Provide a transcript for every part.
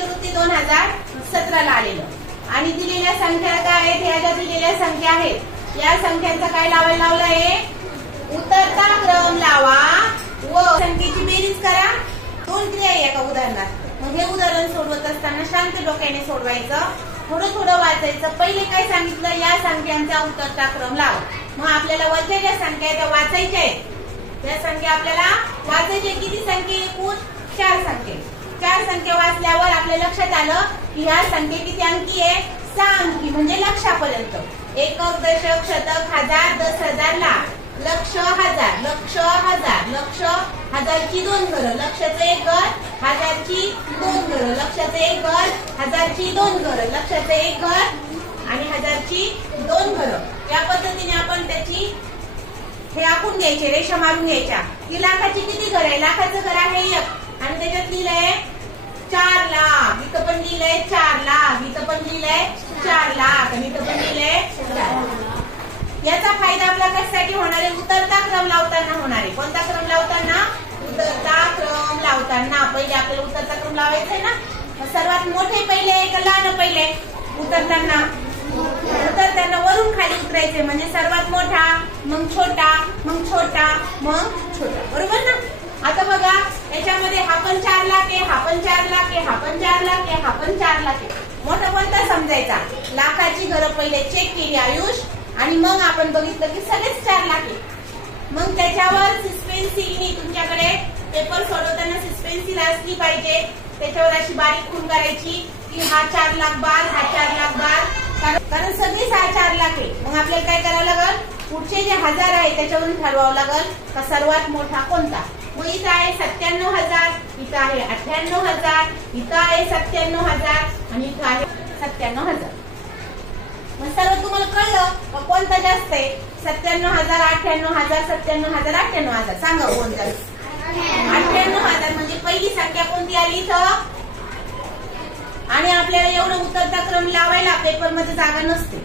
शिष्यवृत्ती 2017 ला आलेलं आणि दिलेल्या संख्या काय आहेत, ह्या ज्या दिलेल्या संख्या आहेत या संख्यांचा काय लावायला लावलं आहे, उतरता क्रम लावा व संख्येची बेरीज करा. 2 क्रिया आहे एका उदाहरणात. मग हे उदाहरण सोडवत असताना शांत डोक्याने सोडवायचं, थोडं थोडं वाचायचं. पहिले काय सांगितलं, या संख्यांचा उतरता क्रम लावा. मग आपल्याला वरच्या ज्या संख्या आहेत त्या वाचायच्या आहेत. त्या संख्या आपल्याला वाचायच्या. किती संख्या, एकूण 4 संख्या. 4 संख्या वाचल्यावर आपल्या लक्षात आलं की ह्या संख्या किती अंकी आहे, 6 अंकी, म्हणजे लक्षापर्यंत. एकक, दशक, शतक, हजार, 10,000, लाख, लक्ष, हजार, लक्ष, हजार, लक्ष, हजारची 2 घरं, लक्षाचं 1 घर, हजारची 2 घरं, लक्षाचं 1 घर, हजारची 2 घरं, लक्षाचं 1 घर आणि हजारची 2 घरं. या पद्धतीने आपण त्याची हे आखून घ्यायचे, रेषा मारून घ्यायच्या. की लाखाची किती घर आहे, लाखाचं घर आहे 1 आणि त्याच्यात लिहिलंय 4 लाख, इथं पण लिहिलंय 4 लाख, इथं पण लिहिलंय 4 लाख आणि इथं पण लिहिलंय 4. याचा फायदा आपला कशासाठी होणार आहे, उतरता क्रम लावताना होणार आहे. कोणता क्रम लावताना, उतरता क्रम लावताना. पहिले आपल्याला उतरता क्रम लावायचा आहे ना. सर्वात मोठे पहिले का लहान पहिले, उतरताना वरून खाली उतरायचे, म्हणजे सर्वात मोठा, मग छोटा, मग छोटा, मग छोटा, बरोबर ना. आता बघा याच्यामध्ये हा पण 4 लाख आहे, हा पण 4 लाख आहे, हा पण 4 लाख आहे, हा पण 4 लाख आहे. मोठा कोणता समजायचा, लाखाची घरं पहिले चेक केली आयुष आणि मग आपण बघितलं की सगळेच 4 लाख आहे. मग त्याच्यावर सस्पेन्सिलनी, तुमच्याकडे पेपर सोडवताना सस्पेन्सिल असली पाहिजे, त्याच्यावर अशी बारीक खूण करायची की हा 4 लाख बार, हा 4 लाख बार, कारण सगळे 4 लाख आहे. मग आपल्याला काय करावं लागल, पुढचे जे हजार आहे त्याच्यावरून ठरवावं लागल का सर्वात मोठा कोणता. मग इथं आहे 97,000, इथं आहे 98,000, इथं आहे 97,000 आणि इथं आहे 97,000. मग सर्व तुम्हाला कळलं कोणता जास्त आहे, 97,000, 98,000, 97,000, 98,000. सांगा कोणता. 98,000 म्हणजे पहिली संख्या कोणती आली इथं. आणि आपल्याला एवढं उतरता क्रम लावायला पेपर मध्ये जागा नसते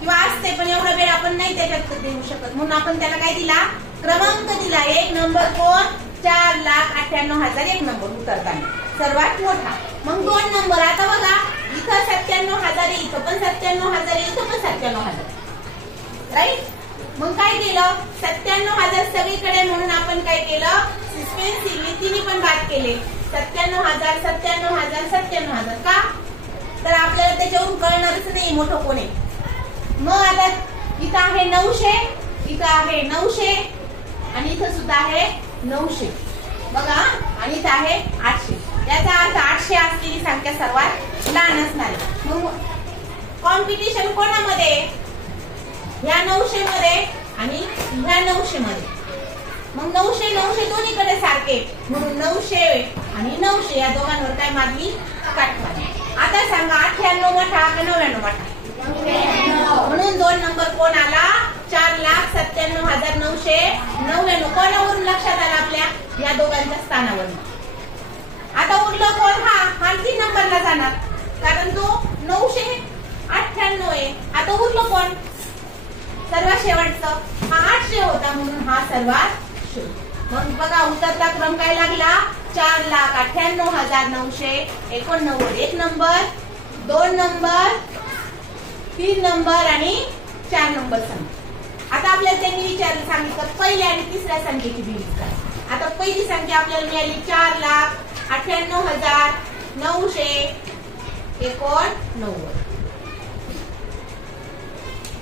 किंवा असते, पण एवढा वेळ आपण नाही त्याच्यात देऊ शकत, म्हणून आपण त्याला काय दिला, क्रमांक दिला. 1 नंबर कोण, 4,98,000 1 नंबर उतरताना सर्वात मोठा. मग 2 नंबर, आता बघा इथं 97,000 आहे, इथं पण 97,000 आहे, इथं पण 97,000, राईट. मग काय केलं, 97,000 सगळीकडे म्हणून आपण काय केलं, सस्पेन्सिलने तिन्ही पण बाद केले. 97,000, 97,000, 97,000. का, तर आपल्याला त्याच्यावरून कळणारच नाही मोठं कोण आहे. मग आता इथं आहे 900, इथं आहे 900 आणि इथं सुद्धा आहे 900 बघा, आणि इथं आहे 800. याचा अर्थ 800 असलेली संख्या सर्वात लहान असणार. मग कॉम्पिटिशन कोणामध्ये, ह्या 900 मध्ये आणि ह्या 900 मध्ये. मग 900 900 दोन्हीकडे सारखे, म्हणून 900 आणि 900 या दोघांवर काय मारली, काट मारली. आता सांगा 98 मोठा का 99 मोठा, म्हणून 2 नंबर कोण आला, 4,97,999. कोणावरून लक्षात आला, आपल्या या दोघांच्या स्थानावरून. आता उरलं कोण, हा 3 नंबरला जाणार, कारण तो 998 आहे. आता उरलं कोण, सर्वात शेवटचं, हा 800 होता, म्हणून हा सर्वात शेवट. मग बघा उतरता क्रम काय लागला, 4,98,989 1 नंबर, 2 नंबर, 3 नंबर आणि 4 नंबर संख्या. आता आपल्याला त्यांनी विचारलं, सांगितलं पहिल्या आणि तिसऱ्या संख्येची बेरीज करा. आता पहिली संख्या आपल्याला मिळाली 4,98,989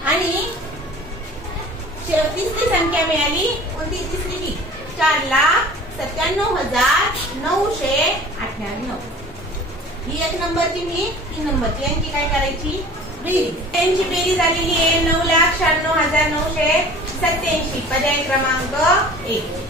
आणि तिसरी संख्या मिळाली, कोणती तिसरी की 4,97,998. ही 1 नंबरची, मी 3 नंबरची, यांची काय करायची बेरीज. त्यांची बेरीज आलेली आहे 9,96,987. पर्याय क्रमांक 1.